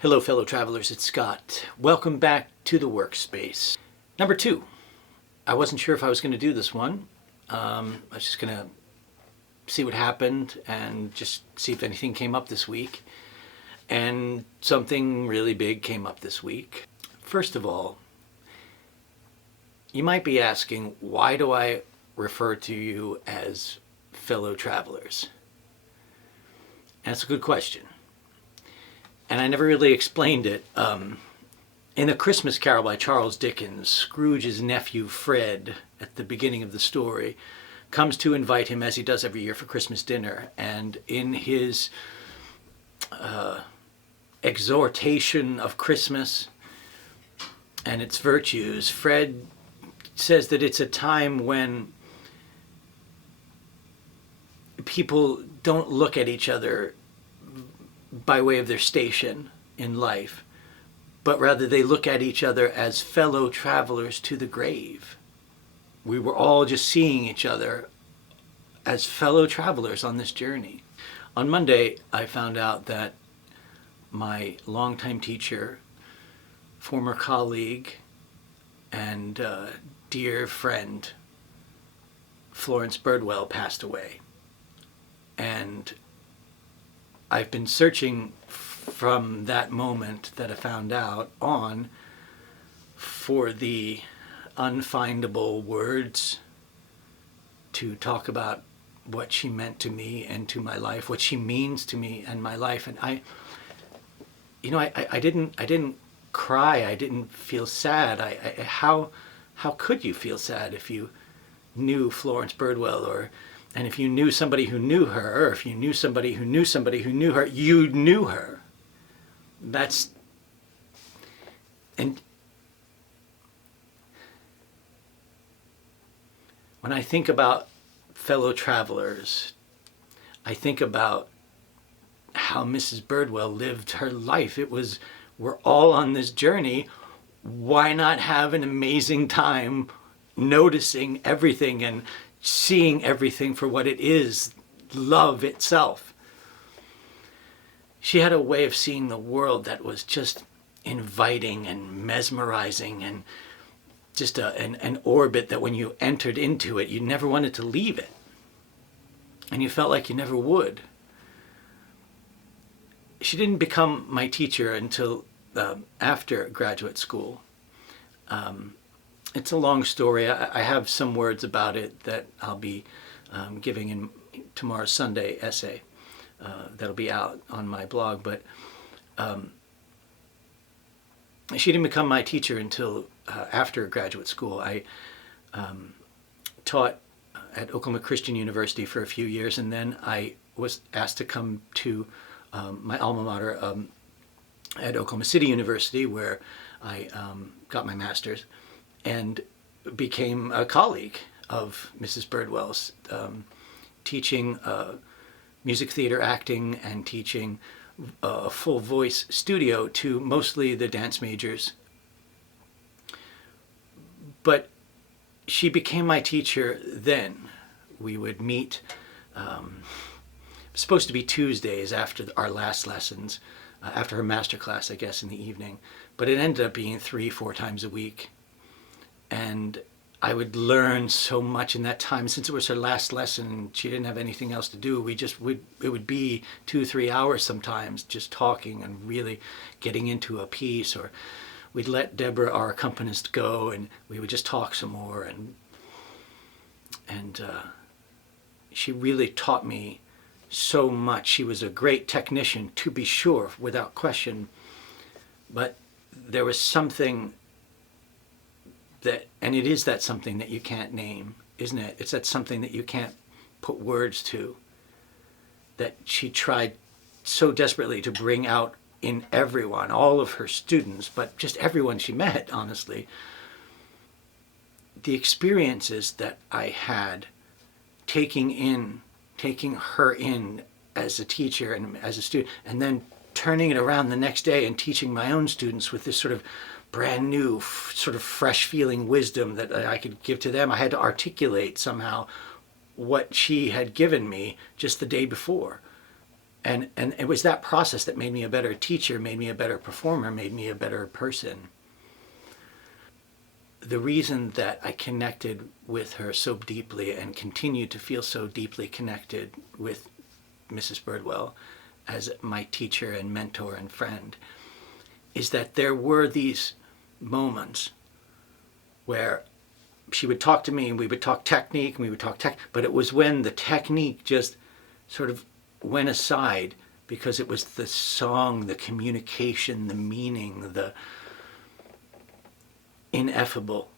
Hello fellow travelers, it's Scott. Welcome back to the Workspace. Number 2. I wasn't sure if I was going to do this one. I was just going to see what happened and just see if anything came up this week. And something really big came up this week. First of all, you might be asking, why do I refer to you as fellow travelers? And that's a good question. And I never really explained it. In A Christmas Carol by Charles Dickens, Scrooge's nephew Fred, at the beginning of the story, comes to invite him, as he does every year, for Christmas dinner. And in his exhortation of Christmas and its virtues, Fred says that it's a time when people don't look at each other by way of their station in life, but rather they look at each other as fellow travelers to the grave. We were all just seeing each other as fellow travelers on this journey. On Monday, I found out that my longtime teacher, former colleague, and dear friend, Florence Birdwell, passed away. And I've been searching from that moment that I found out on for the unfindable words to talk about what she meant to me and to my life, what she means to me and my life. And I didn't cry. I didn't feel sad. How could you feel sad if you knew Florence Birdwell, and if you knew somebody who knew her, or if you knew somebody who knew somebody who knew her, you knew her. And when I think about fellow travelers, I think about how Mrs. Birdwell lived her life. We're all on this journey. Why not have an amazing time noticing everything and seeing everything for what it is, love itself? She had a way of seeing the world that was just inviting and mesmerizing, and just an orbit that when you entered into it, you never wanted to leave it. And you felt like you never would. She didn't become my teacher until after graduate school. It's a long story. I have some words about it that I'll be giving in tomorrow's Sunday essay that'll be out on my blog. But she didn't become my teacher until after graduate school. I taught at Oklahoma Christian University for a few years, and then I was asked to come to my alma mater at Oklahoma City University, where I got my master's, and became a colleague of Mrs. Birdwell's, teaching music theater acting and teaching a full voice studio to mostly the dance majors. But she became my teacher then. We would meet, supposed to be Tuesdays after our last lessons, after her master class, I guess, in the evening. But it ended up being 3-4 times a week. And I would learn so much in that time. Since it was her last lesson, she didn't have anything else to do. It would be 2-3 hours sometimes, just talking and really getting into a piece. Or we'd let Deborah, our accompanist, go, and we would just talk some more. And she really taught me so much. She was a great technician, to be sure, without question. But there was something that, and it is that something that you can't name, isn't it? It's that something that you can't put words to, that she tried so desperately to bring out in everyone, all of her students, but just everyone she met, honestly. The experiences that I had taking her in as a teacher and as a student, and then turning it around the next day and teaching my own students with this sort of brand new, sort of fresh feeling wisdom that I could give to them. I had to articulate somehow what she had given me just the day before. And it was that process that made me a better teacher, made me a better performer, made me a better person. The reason that I connected with her so deeply and continue to feel so deeply connected with Mrs. Birdwell as my teacher and mentor and friend is that there were these moments where she would talk to me and we would talk technique and we would talk tech, but it was when the technique just sort of went aside because it was the song, the communication, the meaning, the ineffable.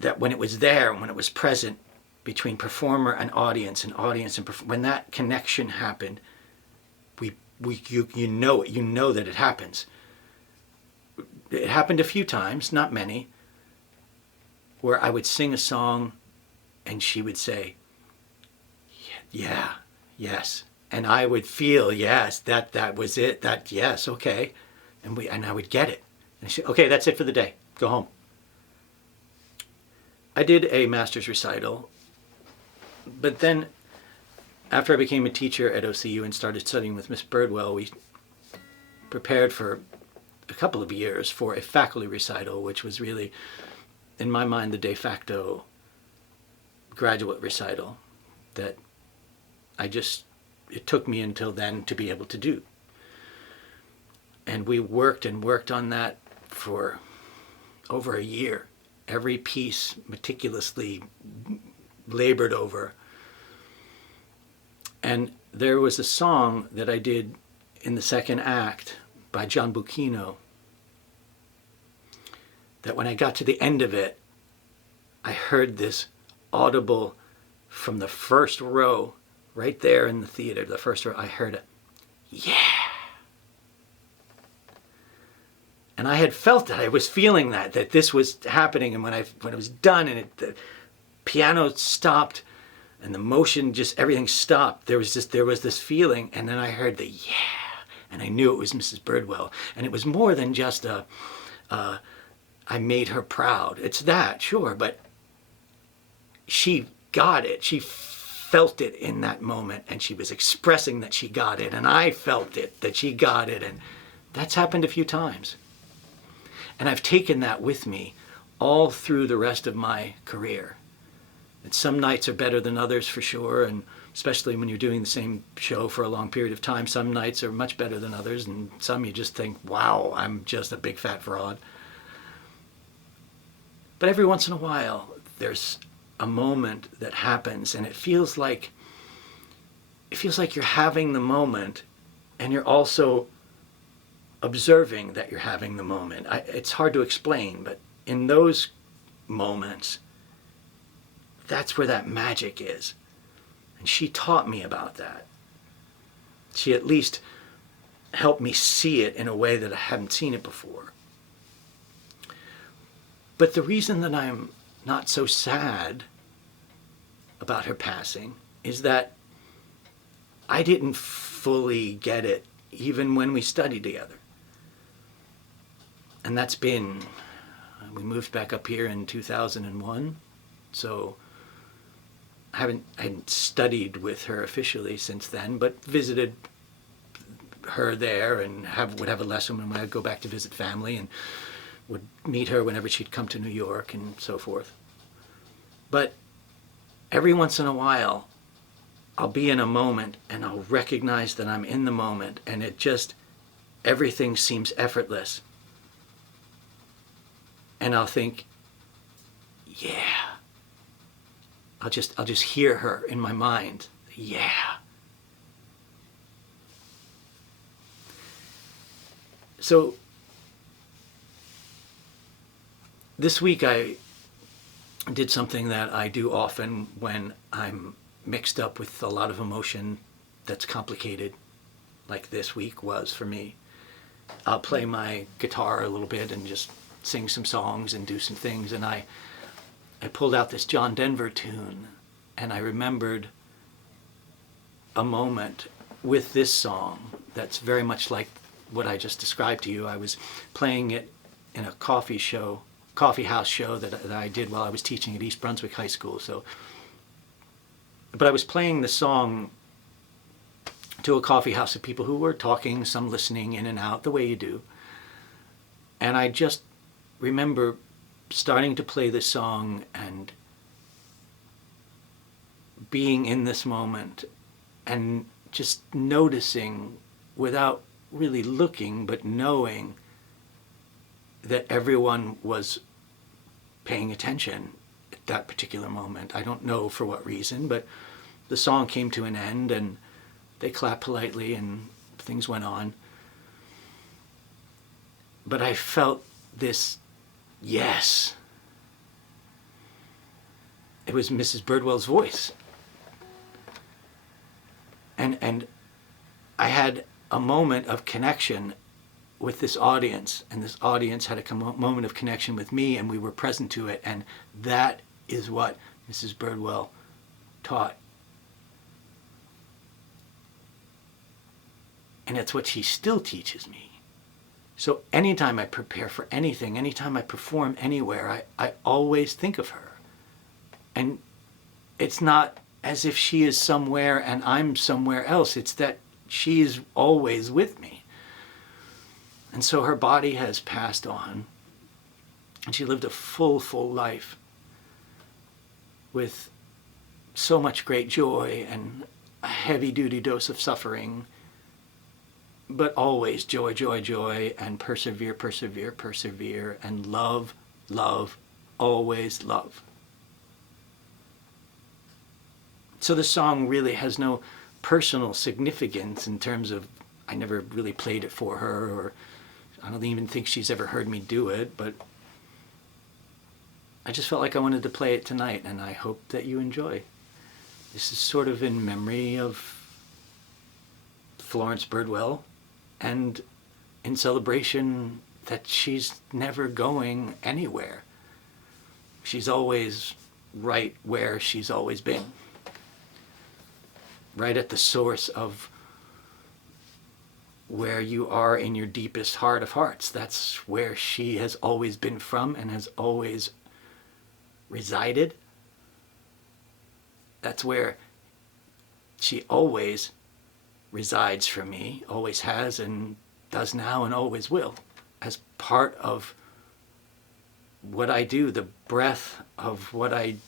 That when it was there, when it was present between performer and audience and when that connection happened, you know it, you know that it happens. It happened a few times, not many, where I would sing a song and she would say, yeah, yes. And I would feel, yes, that was it, that, yes, okay. And I would get it. And she said, okay, that's it for the day, go home. I did a master's recital, but then after I became a teacher at OCU and started studying with Miss Birdwell, we prepared for a couple of years for a faculty recital, which was really, in my mind, the de facto graduate recital that it took me until then to be able to do. And we worked and worked on that for over a year. Every piece meticulously labored over. And there was a song that I did in the second act by John Bucchino that when I got to the end of it, I heard this audible from the first row, right there in the theater, the first row, I heard it, yeah. And I had felt that, I was feeling that this was happening, and when it was done and the piano stopped and the motion, just everything stopped, there was this feeling, and then I heard the yeah, and I knew it was Mrs. Birdwell. And it was more than just I made her proud. It's that, sure, but she got it. She felt it in that moment, and she was expressing that she got it, and I felt it, that she got it, and that's happened a few times. And I've taken that with me all through the rest of my career. And some nights are better than others for sure, and especially when you're doing the same show for a long period of time, some nights are much better than others, and some you just think, wow, I'm just a big fat fraud. But every once in a while, there's a moment that happens, and it feels like you're having the moment, and you're also observing that you're having the moment. It's hard to explain, but in those moments, that's where that magic is. And she taught me about that. She at least helped me see it in a way that I hadn't seen it before. But the reason that I'm not so sad about her passing is that I didn't fully get it even when we studied together. And that's been, we moved back up here in 2001, so I hadn't studied with her officially since then, but visited her there and would have a lesson when I'd go back to visit family, and would meet her whenever she'd come to New York and so forth. But every once in a while, I'll be in a moment and I'll recognize that I'm in the moment, and everything seems effortless. And I'll think, yeah. I'll just hear her in my mind, yeah. So this week I did something that I do often when I'm mixed up with a lot of emotion that's complicated, like this week was for me. I'll play my guitar a little bit and just sing some songs and do some things, and I pulled out this John Denver tune, and I remembered a moment with this song that's very much like what I just described to you. I was playing it in a coffee house show that I did while I was teaching at East Brunswick High School. So But I was playing the song to a coffee house of people who were talking, some listening in and out, the way you do. And I just remember starting to play this song and being in this moment and just noticing, without really looking, but knowing that everyone was paying attention at that particular moment. I don't know for what reason, but the song came to an end and they clapped politely and things went on. But I felt this yes. It was Mrs. Birdwell's voice. And I had a moment of connection with this audience, and this audience had a moment of connection with me, and we were present to it, and that is what Mrs. Birdwell taught. And it's what she still teaches me. So anytime I prepare for anything, anytime I perform anywhere, I always think of her. And it's not as if she is somewhere and I'm somewhere else. It's that she is always with me. And so her body has passed on, and she lived a full life with so much great joy and a heavy-duty dose of suffering, but always joy, joy, joy, and persevere, persevere, persevere, and love, love, always love. So the song really has no personal significance in terms of, I never really played it for her, or I don't even think she's ever heard me do it, but I just felt like I wanted to play it tonight, and I hope that you enjoy. This is sort of in memory of Florence Birdwell, and in celebration that she's never going anywhere. She's always right where she's always been. Right at the source of where you are in your deepest heart of hearts. That's where she has always been from and has always resided. That's where she always resides for me, always has and does now and always will, as part of what I do, the breath of what I do.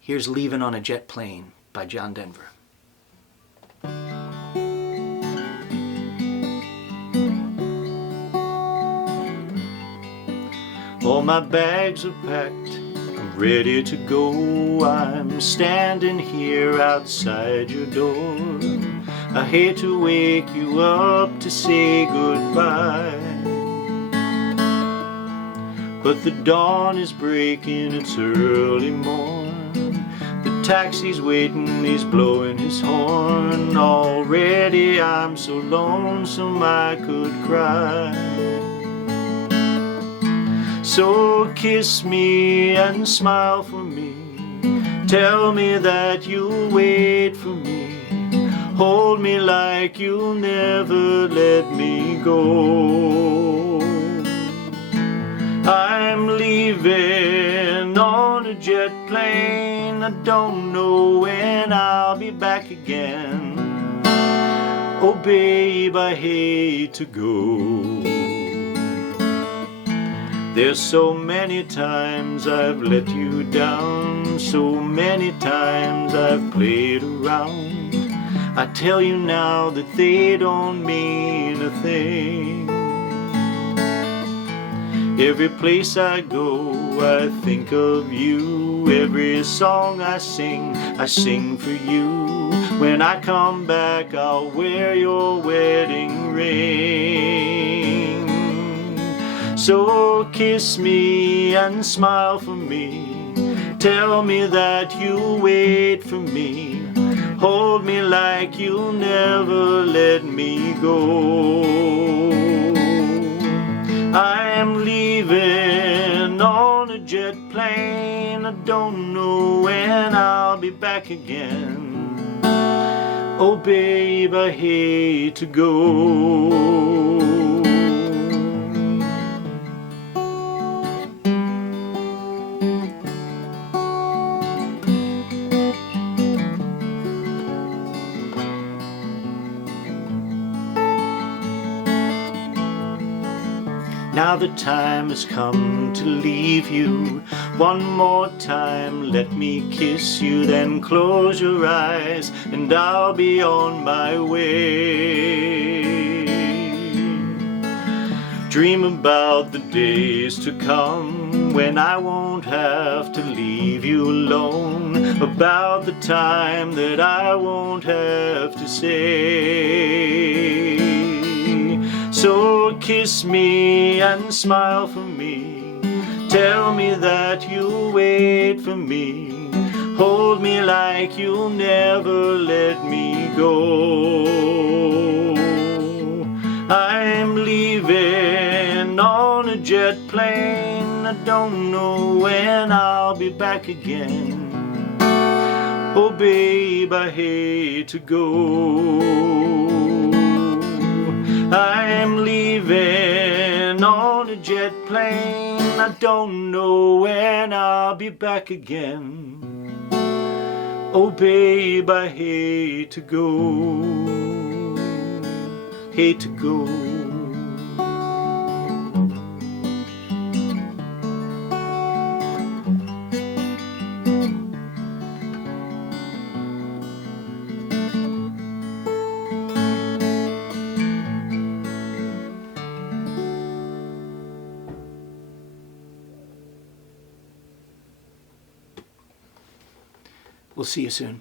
Here's Leaving on a Jet Plane by John Denver. All my bags are packed, I'm ready to go. I'm standing here outside your door. I hate to wake you up to say goodbye, but the dawn is breaking, it's early morn. The taxi's waiting, he's blowing his horn. Already I'm so lonesome I could cry. So kiss me and smile for me. Tell me that you'll wait for me. Hold me like you'll never let me go. I'm leaving on a jet plane. I don't know when I'll be back again. Oh babe, I hate to go. There's so many times I've let you down, so many times I've played around. I tell you now that they don't mean a thing. Every place I go, I think of you. Every song I sing for you. When I come back, I'll wear your wedding ring. So kiss me and smile for me. Tell me that you'll wait for me. Hold me like you'll never let me go. I'm leaving on a jet plane. I don't know when I'll be back again. Oh babe, I hate to go. Now the time has come to leave you. One more time, let me kiss you, then close your eyes and I'll be on my way. Dream about the days to come when I won't have to leave you alone, about the time that I won't have to say. So kiss me and smile for me, tell me that you'll wait for me, hold me like you'll never let me go. I'm leaving on a jet plane, I don't know when I'll be back again. Oh babe, I hate to go. I'm leaving on a jet plane, I don't know when I'll be back again. Oh babe, I hate to go, hate to go. We'll see you soon.